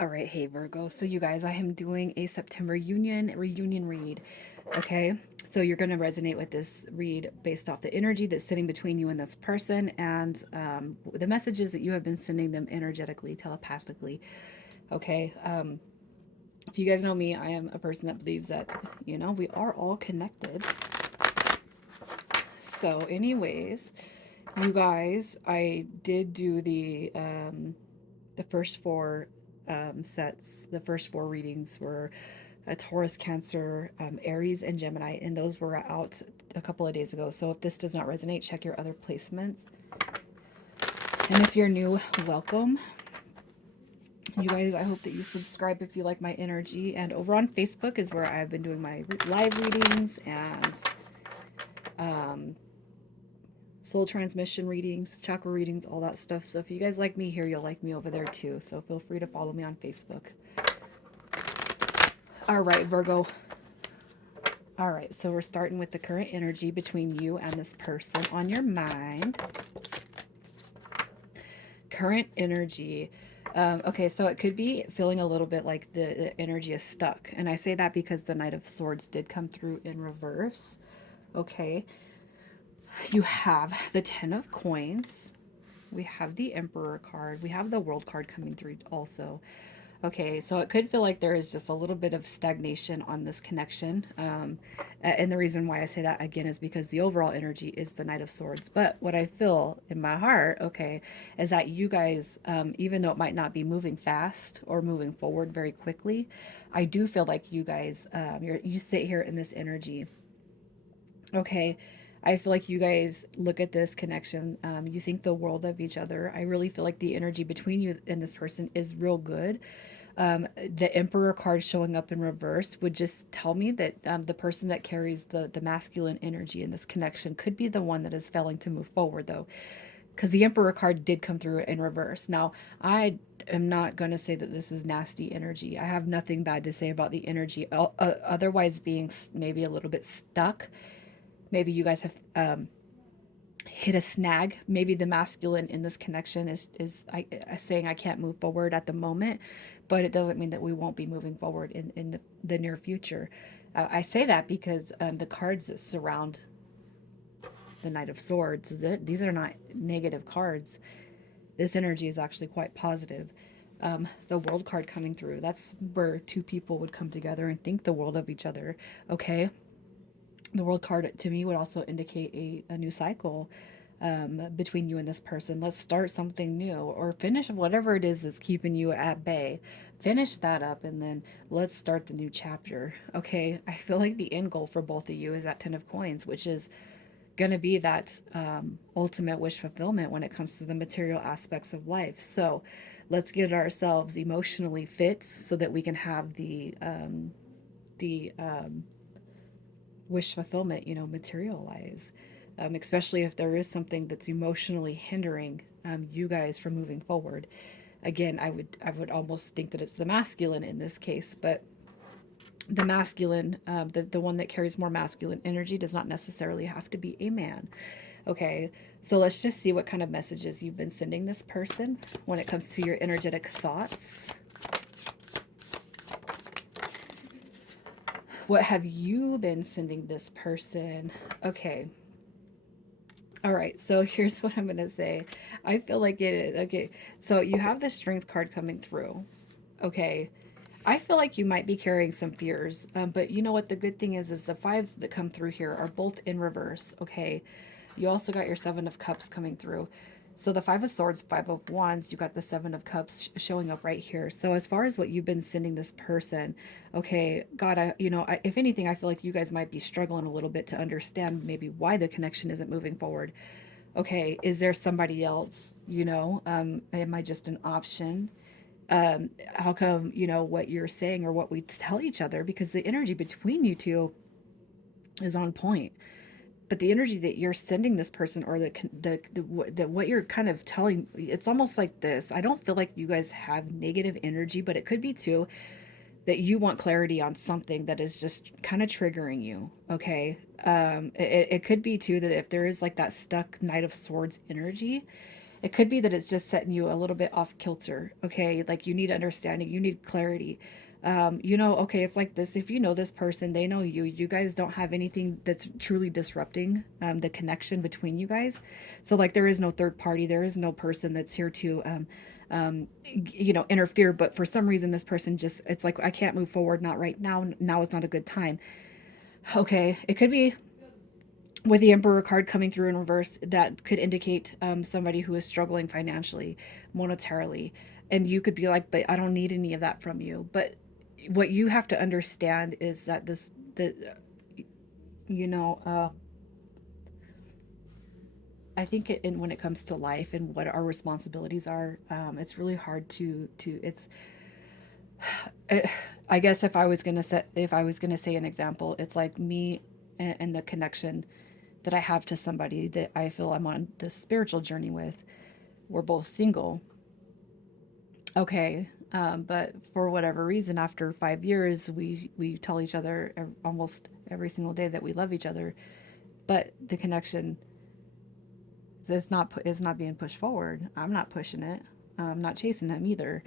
All right, hey Virgo. So you guys, I am doing a September reunion read. Okay, so you're going to resonate with this read based off the energy that's sitting between you and this person, and the messages that you have been sending them energetically, telepathically. Okay, if you guys know me, I am a person that believes that we are all connected. So, anyways, you guys, I did do the first four sets. The first four readings were a Taurus, Cancer, Aries, and Gemini, and those were out a couple of days ago. So if this does not resonate, check your other placements. And if you're new, welcome. You guys, I hope that you subscribe if you like my energy. And over on Facebook is where I've been doing my live readings and um, soul transmission readings, chakra readings, all that stuff. So if you guys like me here, you'll like me over there too. So feel free to follow me on Facebook. All right, Virgo. All right, so we're starting with the current energy between you and this person on your mind. Current energy. Okay, so it could be feeling a little bit like the energy is stuck. And I say that because the Knight of Swords did come through in reverse. Okay, you have the Ten of Coins. We have the Emperor card. We have the World card coming through also. Okay, so it could feel like there is just a little bit of stagnation on this connection. And the reason why I say that again is because the overall energy is the Knight of Swords. But what I feel in my heart, okay, is that you guys, even though it might not be moving fast or moving forward very quickly, I do feel like you guys, you sit here in this energy. Okay, I feel like you guys look at this connection. You think the world of each other. I really feel like the energy between you and this person is real good. The Emperor card showing up in reverse would just tell me that the person that carries the masculine energy in this connection could be the one that is failing to move forward, though, because the Emperor card did come through in reverse. Now, I am not going to say that this is nasty energy. I have nothing bad to say about the energy, otherwise being maybe a little bit stuck. Maybe you guys have hit a snag. Maybe the masculine in this connection is saying I can't move forward at the moment, but it doesn't mean that we won't be moving forward in the near future. I say that because the cards that surround the Knight of Swords, these are not negative cards. This energy is actually quite positive. The World card coming through, that's where two people would come together and think the world of each other. Okay, the World card to me would also indicate a new cycle between you and this person. Let's start something new or finish whatever it is that's keeping you at bay. Finish that up and then let's start the new chapter. Okay, I feel like the end goal for both of you is that Ten of Coins, which is going to be that ultimate wish fulfillment when it comes to the material aspects of life. So let's get ourselves emotionally fit so that we can have the wish fulfillment, materialize. Especially if there is something that's emotionally hindering you guys from moving forward. Again, I would almost think that it's the masculine in this case, but the masculine, the one that carries more masculine energy, does not necessarily have to be a man. Okay, so let's just see what kind of messages you've been sending this person when it comes to your energetic thoughts. What have you been sending this person? Okay, all right, so here's what I'm gonna say. I feel like it is okay. So you have the strength card coming through. Okay, I feel like you might be carrying some fears, but you know what? The good thing is the fives that come through here are both in reverse. Okay, you also got your Seven of Cups coming through. So the Five of Swords, Five of Wands, you got the Seven of Cups showing up right here. So as far as what you've been sending this person, okay, God, if anything, I feel like you guys might be struggling a little bit to understand maybe why the connection isn't moving forward. Okay, is there somebody else? Am I just an option? How come what you're saying or what we tell each other, because the energy between you two is on point, but the energy that you're sending this person, or the what you're kind of telling, it's almost like this. I don't feel like you guys have negative energy, but it could be too that you want clarity on something that is just kind of triggering you. Okay, it could be too that if there is like that stuck Knight of Swords energy, It could be that it's just setting you a little bit off kilter. Okay. Like you need understanding, you need clarity. Okay, it's like this. If you know this person, they know you. You guys don't have anything that's truly disrupting the connection between you guys. So, like, there is no third party. There is no person that's here to, interfere. But for some reason, this person just, it's like, I can't move forward. Not right now. Now is not a good time. Okay. It could be with the Emperor card coming through in reverse, that could indicate somebody who is struggling financially, monetarily. And you could be like, but I don't need any of that from you. But what you have to understand is that you know, uh, I think when it comes to life and what our responsibilities are, it's really hard it, I guess if I was gonna say an example, it's like me and the connection that I have to somebody that I feel I'm on this spiritual journey with. We're both single. Okay. But for whatever reason, after 5 years, we tell each other almost every single day that we love each other. But the connection is not being pushed forward. I'm not pushing it. I'm not chasing him either.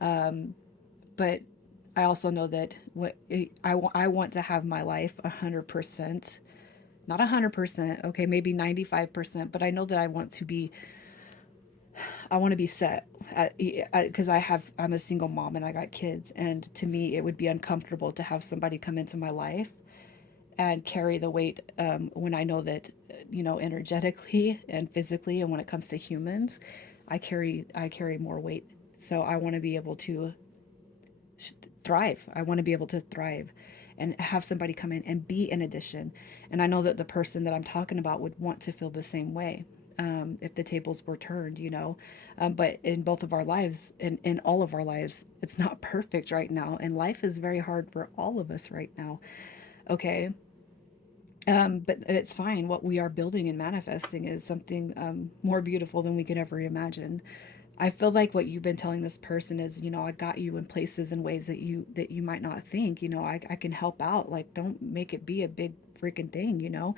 Um, but I also know that I want to have my life 100%, not 100%. Okay, maybe 95%. But I know that I want to be set because I'm a single mom and I got kids, and to me it would be uncomfortable to have somebody come into my life and carry the weight when I know that energetically and physically, and when it comes to humans, I carry more weight. So I want to be able to thrive. I want to be able to thrive and have somebody come in and be an addition. And I know that the person that I'm talking about would want to feel the same way if the tables were turned, you know. But in both of our lives, in all of our lives, it's not perfect right now. And life is very hard for all of us right now. Okay. But it's fine. What we are building and manifesting is something more beautiful than we could ever imagine. I feel like what you've been telling this person is, I got you in places and ways that you might not think. I can help out. Like, don't make it be a big freaking thing.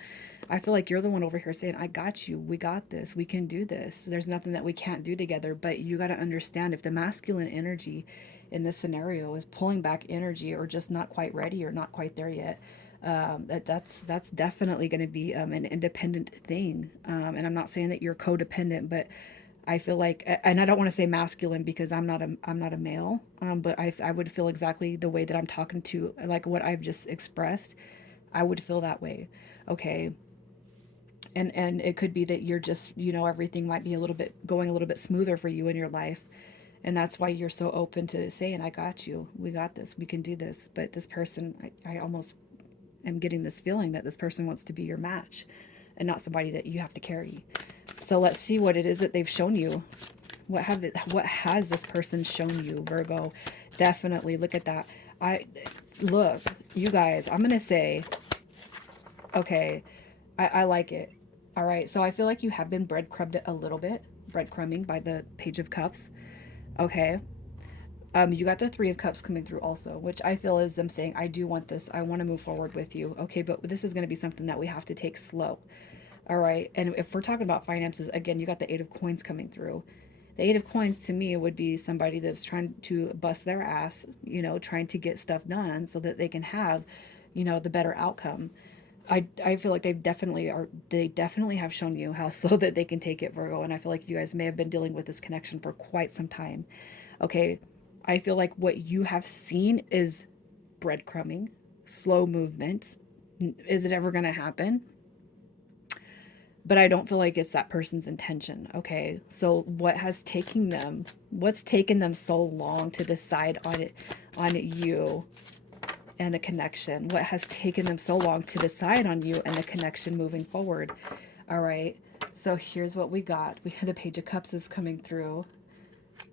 I feel like you're the one over here saying, I got you. We got this. We can do this. There's nothing that we can't do together. But you got to understand, if the masculine energy in this scenario is pulling back energy or just not quite ready or not quite there yet, that's definitely going to be an independent thing. And I'm not saying that you're codependent, but I feel like, and I don't want to say masculine because I'm not a male, but I would feel exactly the way that I'm talking to, like what I've just expressed. I would feel that way. Okay. And it could be that you're just, everything might be a little bit going a little bit smoother for you in your life. And that's why you're so open to saying, I got you. We got this. We can do this. But this person, I almost am getting this feeling that this person wants to be your match and not somebody that you have to carry. So let's see what it is that they've shown you. What has this person shown you, Virgo? Definitely look at that. I look, you guys, I'm gonna say, okay, I like it. All right, so I feel like you have been breadcrumbed a little bit, breadcrumbing by the Page of Cups. Okay. You got the Three of Cups coming through also, which I feel is them saying, I do want this. I want to move forward with you. Okay, but this is going to be something that we have to take slow. All right. And if we're talking about finances, again, you got the Eight of Coins coming through. The Eight of Coins to me would be somebody that's trying to bust their ass, trying to get stuff done so that they can have, the better outcome. I feel like they definitely have shown you how so that they can take it, Virgo. And I feel like you guys may have been dealing with this connection for quite some time. Okay. I feel like what you have seen is breadcrumbing, slow movement. Is it ever going to happen? But I don't feel like it's that person's intention. Okay. So what's taken them so long to decide on you and the connection? What has taken them so long to decide on you and the connection moving forward? All right. So here's what we got. We have the Page of Cups is coming through.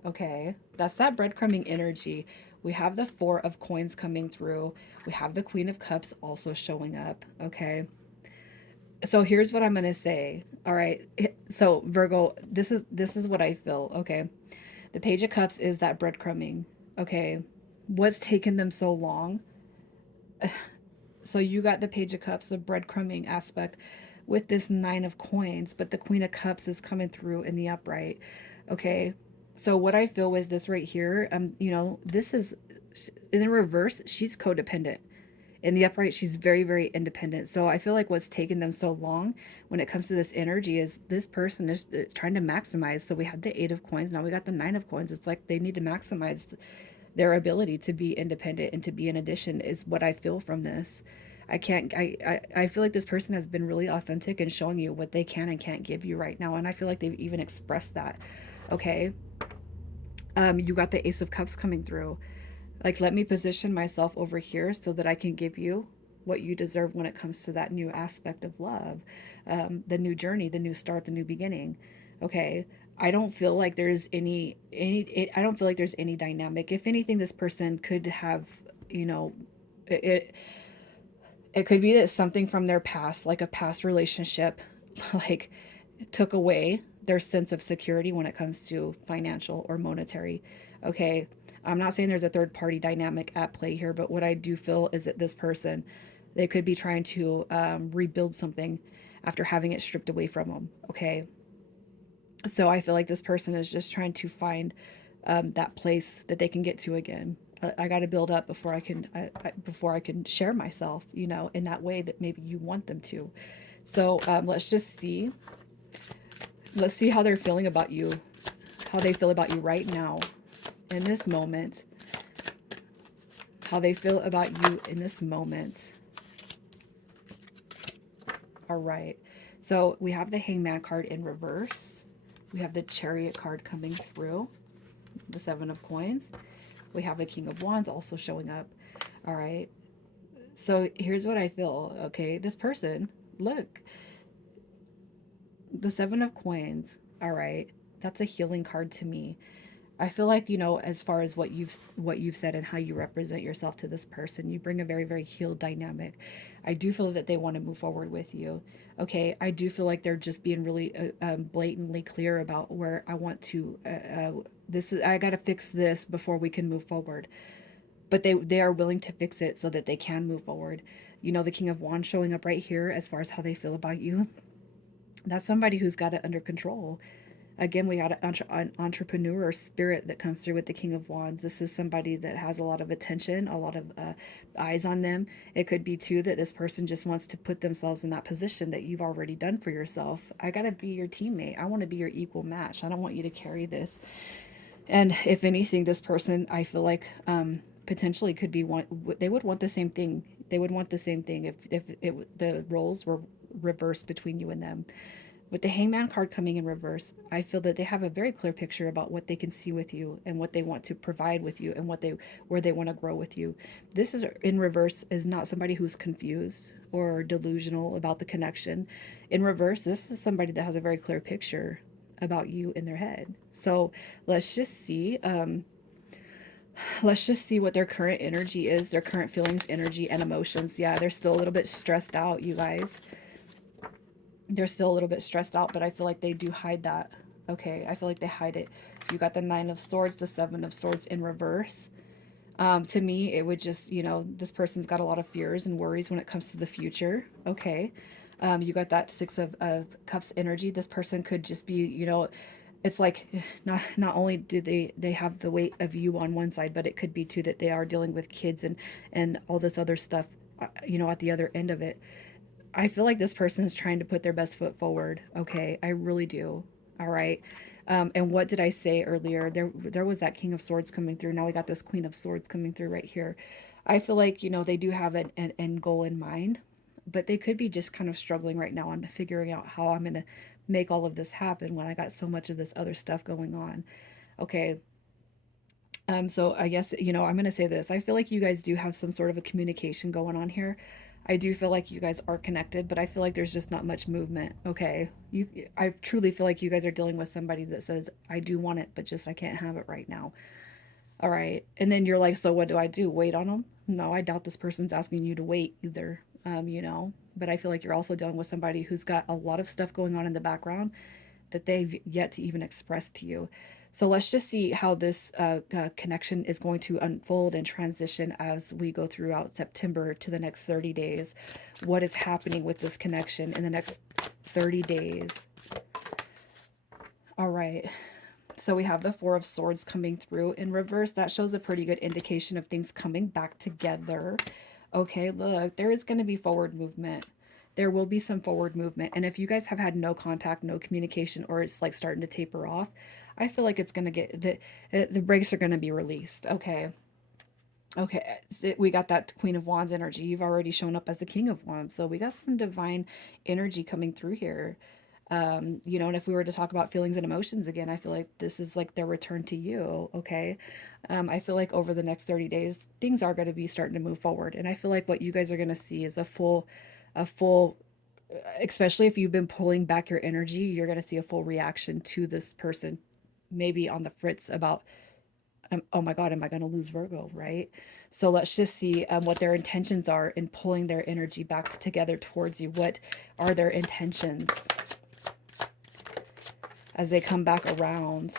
Okay. That's that breadcrumbing energy. We have the Four of Coins coming through. We have the Queen of Cups also showing up. Okay. So here's what I'm gonna say. All right. So Virgo, this is what I feel. Okay. The Page of Cups is that breadcrumbing. Okay. What's taken them so long? So you got the Page of Cups, the breadcrumbing aspect. with this Nine of Coins, but the Queen of Cups is coming through in the upright. Okay. So what I feel with this right here, this is in the reverse, she's codependent. In the upright, she's very, very independent. So I feel like what's taken them so long when it comes to this energy is this person is trying to maximize. So we had the Eight of Coins, now we got the Nine of Coins. It's like they need to maximize their ability to be independent and to be an addition, is what I feel from this. I can't I feel like this person has been really authentic in showing you what they can and can't give you right now. And I feel like they've even expressed that. Okay. You got the Ace of Cups coming through. Like, let me position myself over here so that I can give you what you deserve when it comes to that new aspect of love, the new journey, the new start, the new beginning. Okay. I don't feel like there's I don't feel like there's any dynamic. If anything, this person could have, you know, it, it could be that something from their past, like a past relationship, like took away their sense of security when it comes to financial or monetary. Okay. I'm not saying there's a third party dynamic at play here, but what I do feel is that this person, they could be trying to rebuild something after having it stripped away from them. Okay. So I feel like this person is just trying to find that place that they can get to again. I got to build up before before I can share myself, in that way that maybe you want them to. So let's just see. Let's see how they're feeling about you, how they feel about you right now, in this moment, how they feel about you in this moment. All right. So we have the Hangman card in reverse. We have the Chariot card coming through, the Seven of Coins. We have the King of Wands also showing up. All right. So here's what I feel. Okay. This person, look, the Seven of Coins. All right. That's a healing card to me. I feel like, as far as what you've said and how you represent yourself to this person, you bring a very, very healed dynamic. I do feel that they want to move forward with you. Okay, I do feel like they're just being really blatantly clear about where I want to. This is I got to fix this before we can move forward. But they are willing to fix it so that they can move forward. The King of Wands showing up right here as far as how they feel about you. That's somebody who's got it under control. Again, we got an entrepreneur spirit that comes through with the King of Wands. This is somebody that has a lot of attention, a lot of eyes on them. It could be too that this person just wants to put themselves in that position that you've already done for yourself. I got to be your teammate. I want to be your equal match. I don't want you to carry this. And if anything, this person, I feel like potentially could be one. They would want the same thing. They would want the same thing the roles were reversed between you and them. With the Hangman card coming in reverse, I feel that they have a very clear picture about what they can see with you and what they want to provide with you and where they want to grow with you. This is in reverse is not somebody who's confused or delusional about the connection. In reverse, this is somebody that has a very clear picture about you in their head. So let's just see. Let's just see what their current energy is, their current feelings, energy, and emotions. Yeah, they're still a little bit stressed out, you guys. They're still a little bit stressed out, but I feel like they do hide that. Okay, I feel like they hide it. You got the Nine of Swords, the Seven of Swords in reverse. To me, it would just, this person's got a lot of fears and worries when it comes to the future. Okay. You got that Six of Cups energy. This person could just be, it's like not only do they have the weight of you on one side, but it could be too that they are dealing with kids and all this other stuff, at the other end of it. I feel like this person is trying to put their best foot forward. Okay, I really do. All right. And what did I say earlier? There was that King of Swords coming through. Now we got this Queen of Swords coming through right here. I feel like, they do have an end goal in mind, but they could be just kind of struggling right now on figuring out how I'm going to make all of this happen when I got so much of this other stuff going on. Okay. So I guess, I'm going to say this. I feel like you guys do have some sort of a communication going on here. I do feel like you guys are connected, but I feel like there's just not much movement. Okay. I truly feel like you guys are dealing with somebody that says, I do want it, but just I can't have it right now. All right. And then you're like, so what do I do? Wait on them? No, I doubt this person's asking you to wait either. But I feel like you're also dealing with somebody who's got a lot of stuff going on in the background that they've yet to even express to you. So let's just see how this connection is going to unfold and transition as we go throughout September to the next 30 days. What is happening with this connection in the next 30 days. All right. So we have the Four of Swords coming through in reverse. That shows a pretty good indication of things coming back together. Okay, look, there is going to be forward movement. There will be some forward movement. And if you guys have had no contact, no communication, or it's like starting to taper off, I feel like it's going to get the brakes are going to be released. Okay. Okay, we got that Queen of Wands energy. You've already shown up as the King of Wands. So we got some divine energy coming through here. You know, and if we were to talk about feelings and emotions again, I feel like this is like their return to you. Okay. I feel like over the next 30 days, things are going to be starting to move forward. And I feel like what you guys are going to see is a full, especially if you've been pulling back your energy, you're going to see a full reaction to this person, maybe on the fritz about oh my God, am I going to lose Virgo, right? So let's just see what their intentions are in pulling their energy back together towards you. What are their intentions as they come back around?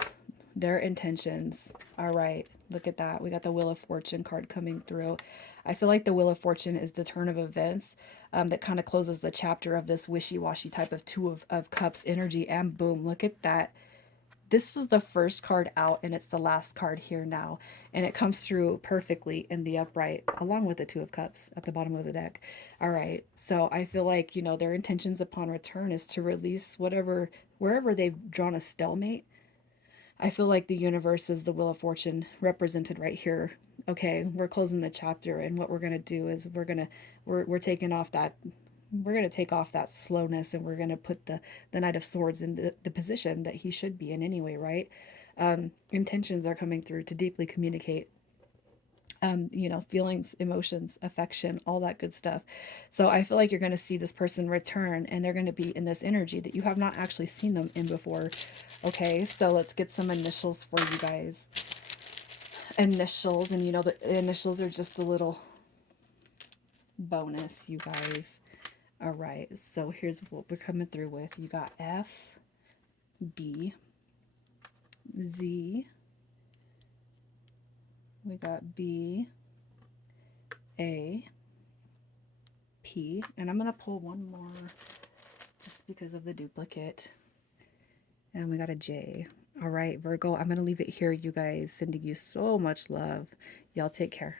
Their intentions. All right, look at that. We got the Wheel of Fortune card coming through. I feel like the Wheel of Fortune is the turn of events that kind of closes the chapter of this wishy-washy type of Two of Cups energy. And boom, look at that. This was the first card out and it's the last card here now, and it comes through perfectly in the upright along with the Two of Cups at the bottom of the deck. All right, so I feel like, you know, their intentions upon return is to release whatever, wherever they've drawn a stalemate. I feel like the universe is the Wheel of Fortune represented right here. Okay, we're closing the chapter, and what we're going to do is we're taking off that, we're going to take off that slowness, and we're going to put the Knight of Swords in the position that he should be in anyway, right? Intentions are coming through to deeply communicate, you know, feelings, emotions, affection, all that good stuff. So I feel like you're going to see this person return, and they're going to be in this energy that you have not actually seen them in before. Okay, so let's get some initials for you guys. Initials, and you know, the initials are just a little bonus, you guys. All right, so here's what we're coming through with. You got F, B, Z, we got B, A, P, and I'm going to pull one more just because of the duplicate. And we got a J. All right, Virgo, I'm going to leave it here, you guys. Sending you so much love. Y'all take care.